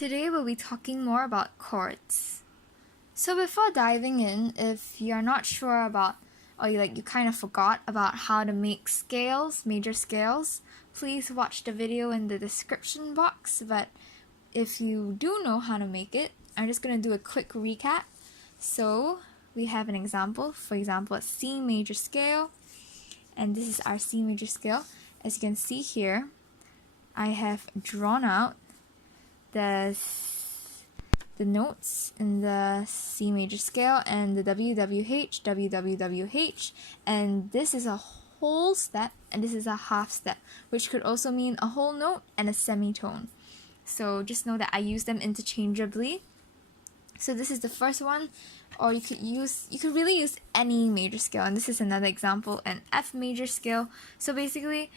Today we'll be talking more about chords. So before diving in, if you're not sure about or you kind of forgot about how to make scales, major scales, please watch the video in the description box. But if you do know how to make it, I'm just going to do a quick recap. So we have an example, for example, a C major scale, and this is our C major scale. As you can see here, I have drawn out the notes in the C major scale and the WWH, WWWH, and this is a whole step and this is a half step, which could also mean a whole note and a semitone. So just know that I use them interchangeably. So this is the first one, or you could really use any major scale, and this is another example, an F major scale. So basically,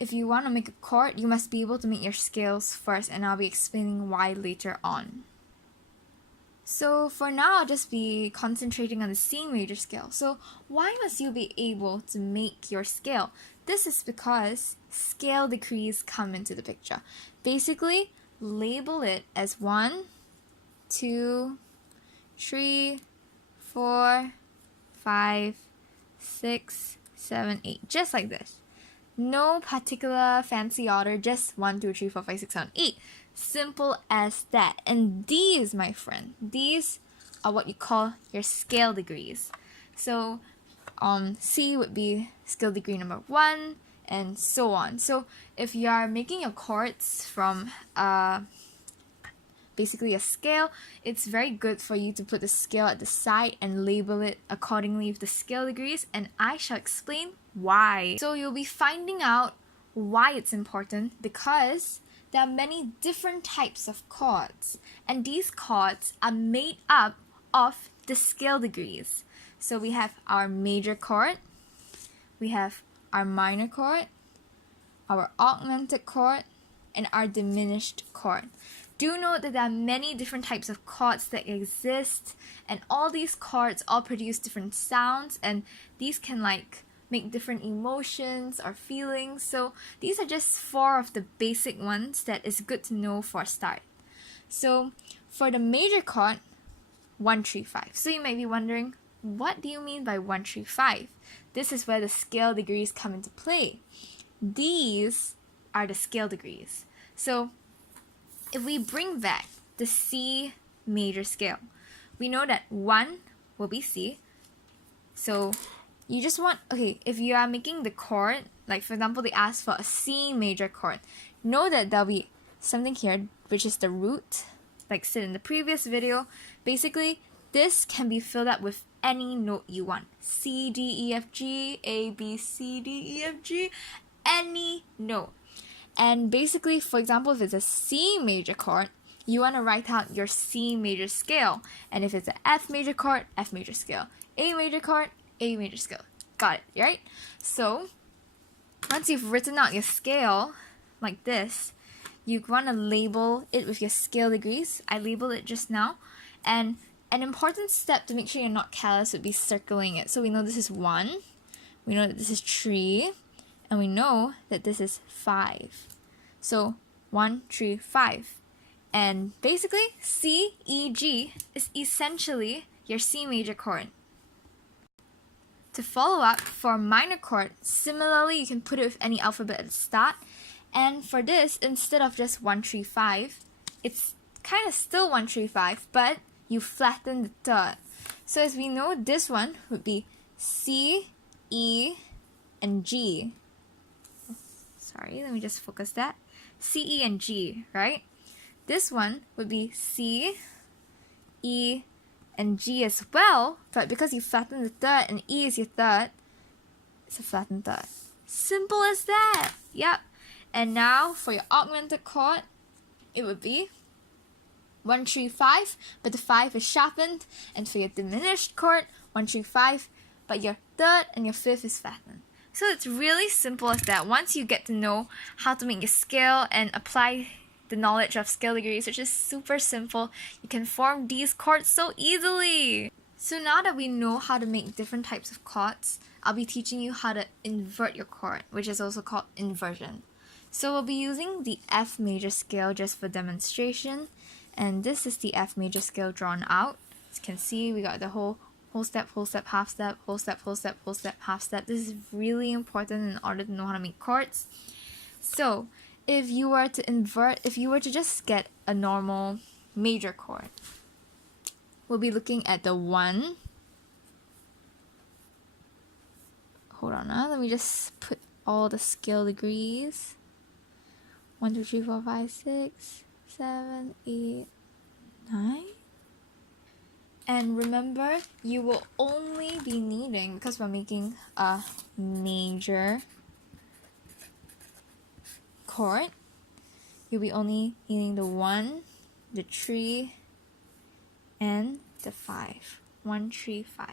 if you want to make a chord, you must be able to make your scales first, and I'll be explaining why later on. So for now, I'll just be concentrating on the C major scale. So why must you be able to make your scale? This is because scale degrees come into the picture. Basically, label it as 1, 2, 3, 4, 5, 6, 7, 8, just like this. No particular fancy order, just 1, 2, 3, 4, 5, 6, 7, 8. Simple as that. And these, my friend, these are what you call your scale degrees. So C would be scale degree number 1, and so on. So if you are making your chords from basically a scale, it's very good for you to put the scale at the side and label it accordingly with the scale degrees, and I shall explain why. So you'll be finding out why it's important because there are many different types of chords, and these chords are made up of the scale degrees. So we have our major chord, we have our minor chord, our augmented chord, and our diminished chord. Do note that there are many different types of chords that exist, and all these chords all produce different sounds, and these can make different emotions or feelings. So these are just 4 of the basic ones that is good to know for a start. So for the major chord, 1, 3, 5. So you might be wondering, what do you mean by 1, 3, 5? This is where the scale degrees come into play. These are the scale degrees. So if we bring back the C major scale, we know that 1 will be C. So you just want, if you are making the chord, like for example, they ask for a C major chord, know that there'll be something here, which is the root, like said in the previous video. Basically, this can be filled up with any note you want. C, D, E, F, G, A, B, C, D, E, F, G, any note. And basically, for example, if it's a C major chord, you want to write out your C major scale. And if it's an F major chord, F major scale. A major chord, A major scale. Got it, right? So once you've written out your scale like this, you want to label it with your scale degrees. I labeled it just now. And an important step to make sure you're not careless would be circling it. So we know this is 1, we know that this is 3, and we know that this is 5. So 1, 3, 5. And basically, C, E, G is essentially your C major chord. To follow up, for minor chord, similarly, you can put it with any alphabet at the start. And for this, instead of just 1, 3, 5, it's kind of still 1, 3, 5, but you flatten the third. So as we know, this one would be C, E, and G. Sorry, let me just focus that. C, E, and G, right? This one would be C, E, and G as well, but because you flatten the third and E is your third, it's a flattened third. Simple as that. Yep. And now for your augmented chord, it would be 1, 3, 5, but the 5 is sharpened. And for your diminished chord, 1, 3, 5, but your third and your fifth is flattened. So it's really simple as that. Once you get to know how to make your scale and apply the knowledge of scale degrees, which is super simple, you can form these chords so easily. So now that we know how to make different types of chords, I'll be teaching you how to invert your chord, which is also called inversion. So we'll be using the F major scale just for demonstration, and this is the F major scale drawn out. As you can see, we got the whole step, half step, whole step, half step. This is really important in order to know how to make chords. So if you were to just get a normal major chord, we'll be looking at the 1. Hold on, let me just put all the scale degrees. 1, 2, 3, 4, 5, 6, 7, 8, 9. And remember, you will only be needing, because we're making a major chord, you'll be only needing the 1, the 3, and the 5. 1, 3, 5.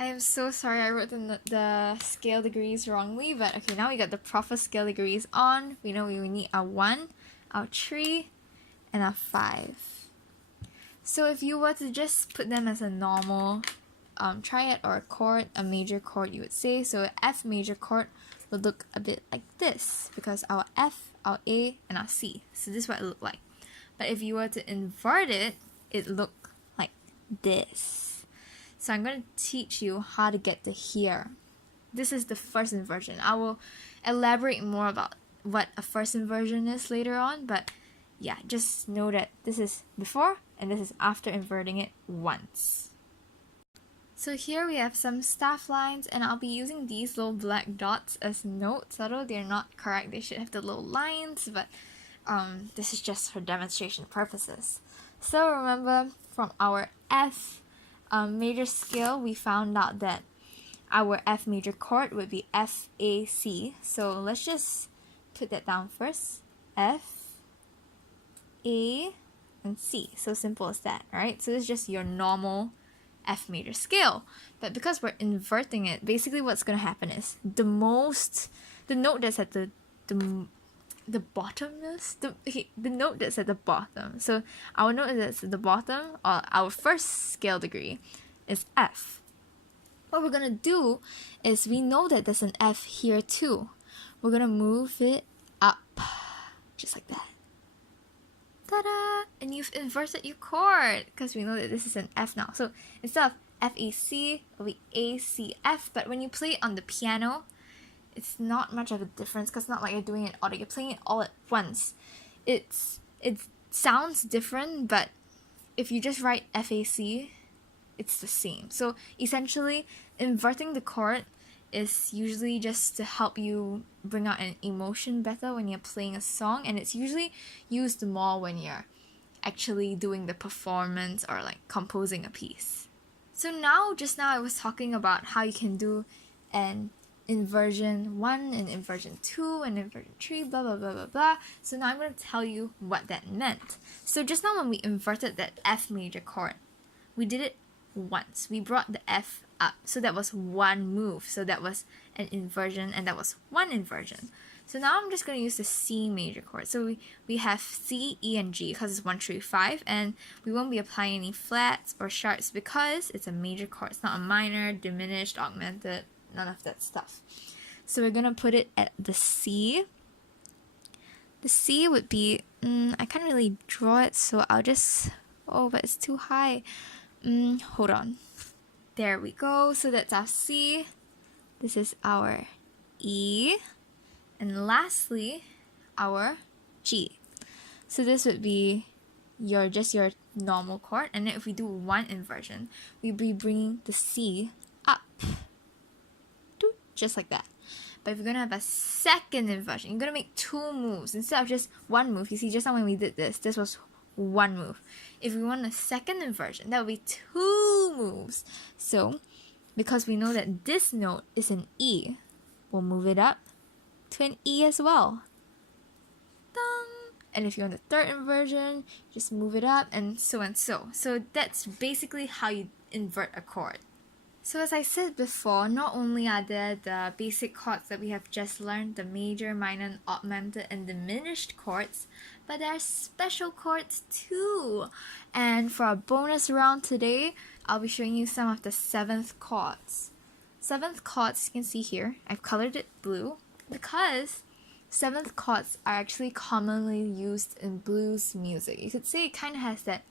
I am so sorry I wrote the scale degrees wrongly, but okay, now we got the proper scale degrees on. We know we need a 1, a 3, and a 5. So if you were to just put them as a normal triad or a chord, a major chord you would say, so an F major chord would look a bit like this, because our F, our A, and our C. So this is what it looked like. But if you were to invert it, it look like this. So I'm going to teach you how to get to here. This is the first inversion. I will elaborate more about what a first inversion is later on, but yeah, just know that this is before and this is after inverting it once. So here we have some staff lines, and I'll be using these little black dots as notes. Although they're not correct, they should have the little lines, but this is just for demonstration purposes. So remember, from our F major scale, we found out that our F major chord would be F, A, C. So let's just put that down first. F, A, and C. So simple as that, right? So this is just your normal F major scale. But because we're inverting it, basically what's going to happen is the note that's at the bottomness, the note that's at the bottom. So our note that's at the bottom, or our first scale degree, is F. What we're going to do is, we know that there's an F here too. We're going to move it up, just like that. Ta-da! And you've inverted your chord, because we know that this is an F now. So instead of F-A-C, it'll be A-C-F. But when you play it on the piano, it's not much of a difference, because it's not like you're doing it auto. You're playing it all at once. It sounds different, but if you just write F-A-C, it's the same. So essentially, inverting the chord is usually just to help you bring out an emotion better when you're playing a song, and it's usually used more when you're actually doing the performance or like composing a piece. So just now I was talking about how you can do an inversion 1 and inversion 2 and inversion 3, blah blah blah blah blah. So now I'm going to tell you what that meant. So just now when we inverted that F major chord, we did it once. We brought the F up. So that was one move. So that was an inversion, and that was one inversion. So now I'm just going to use the C major chord. So we have C, E, and G because it's 1, 3, 5, and we won't be applying any flats or sharps because it's a major chord. It's not a minor, diminished, augmented, none of that stuff. So we're going to put it at the C. The C would be, I can't really draw it, so I'll just, but it's too high. Hold on. There we go. So that's our C. This is our E. And lastly, our G. So this would be your normal chord. And then if we do one inversion, we'll be bringing the C up. Just like that. But if you're going to have a second inversion, you're going to make two moves instead of just one move. You see, just now when we did this was one move. If we want a second inversion, that would be two moves. So, because we know that this note is an E, we'll move it up to an E as well. Dun! And if you want the third inversion, just move it up, and so and so. So that's basically how you invert a chord. So as I said before, not only are there the basic chords that we have just learned, the major, minor, augmented, and diminished chords, but there are special chords too. And for our bonus round today, I'll be showing you some of the 7th chords. 7th chords, you can see here, I've colored it blue. because seventh chords are actually commonly used in blues music. You could say it kind of has that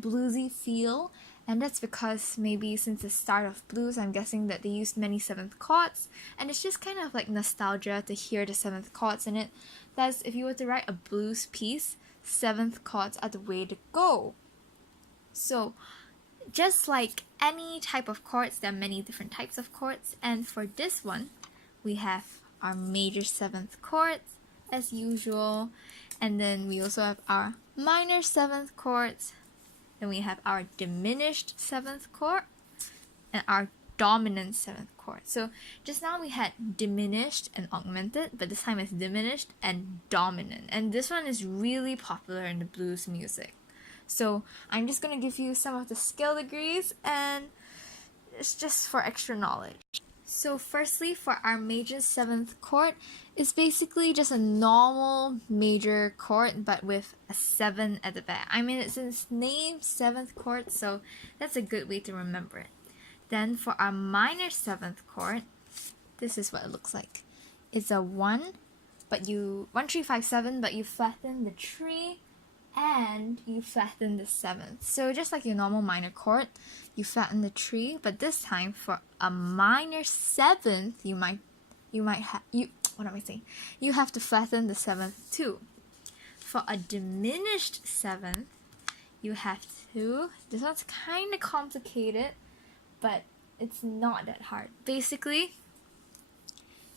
bluesy feel, and that's because maybe since the start of blues, I'm guessing that they used many seventh chords, and it's just kind of like nostalgia to hear the seventh chords in it. Thus, if you were to write a blues piece, seventh chords are the way to go. So, just like any type of chords, there are many different types of chords, and for this one, we have our major seventh chords as usual, and then we also have our minor seventh chords. Then we have our diminished seventh chord and our dominant seventh chord. So just now we had diminished and augmented, but this time it's diminished and dominant. And this one is really popular in the blues music. So I'm just going to give you some of the scale degrees, and it's just for extra knowledge. So firstly, for our major seventh chord, it's basically just a normal major chord but with a 7 at the back. I mean, it's in its name, seventh chord, so that's a good way to remember it. Then for our minor seventh chord, this is what it looks like. It's a 1, 3, 5, 7, but you flatten the 3 and you flatten the 7th. So just like your normal minor chord, you flatten the 3, but this time for a minor 7th, you have to flatten the 7th too. For a diminished 7th, you have to, this one's kind of complicated, but it's not that hard. Basically,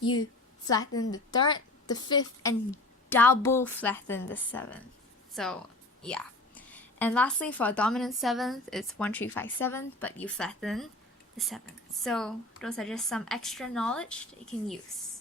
you flatten the 3rd, the 5th, and double flatten the 7th. So, yeah. And lastly, for a dominant 7th, it's 1, 3, 5, 7, but you flatten the 7th. So, those are just some extra knowledge that you can use.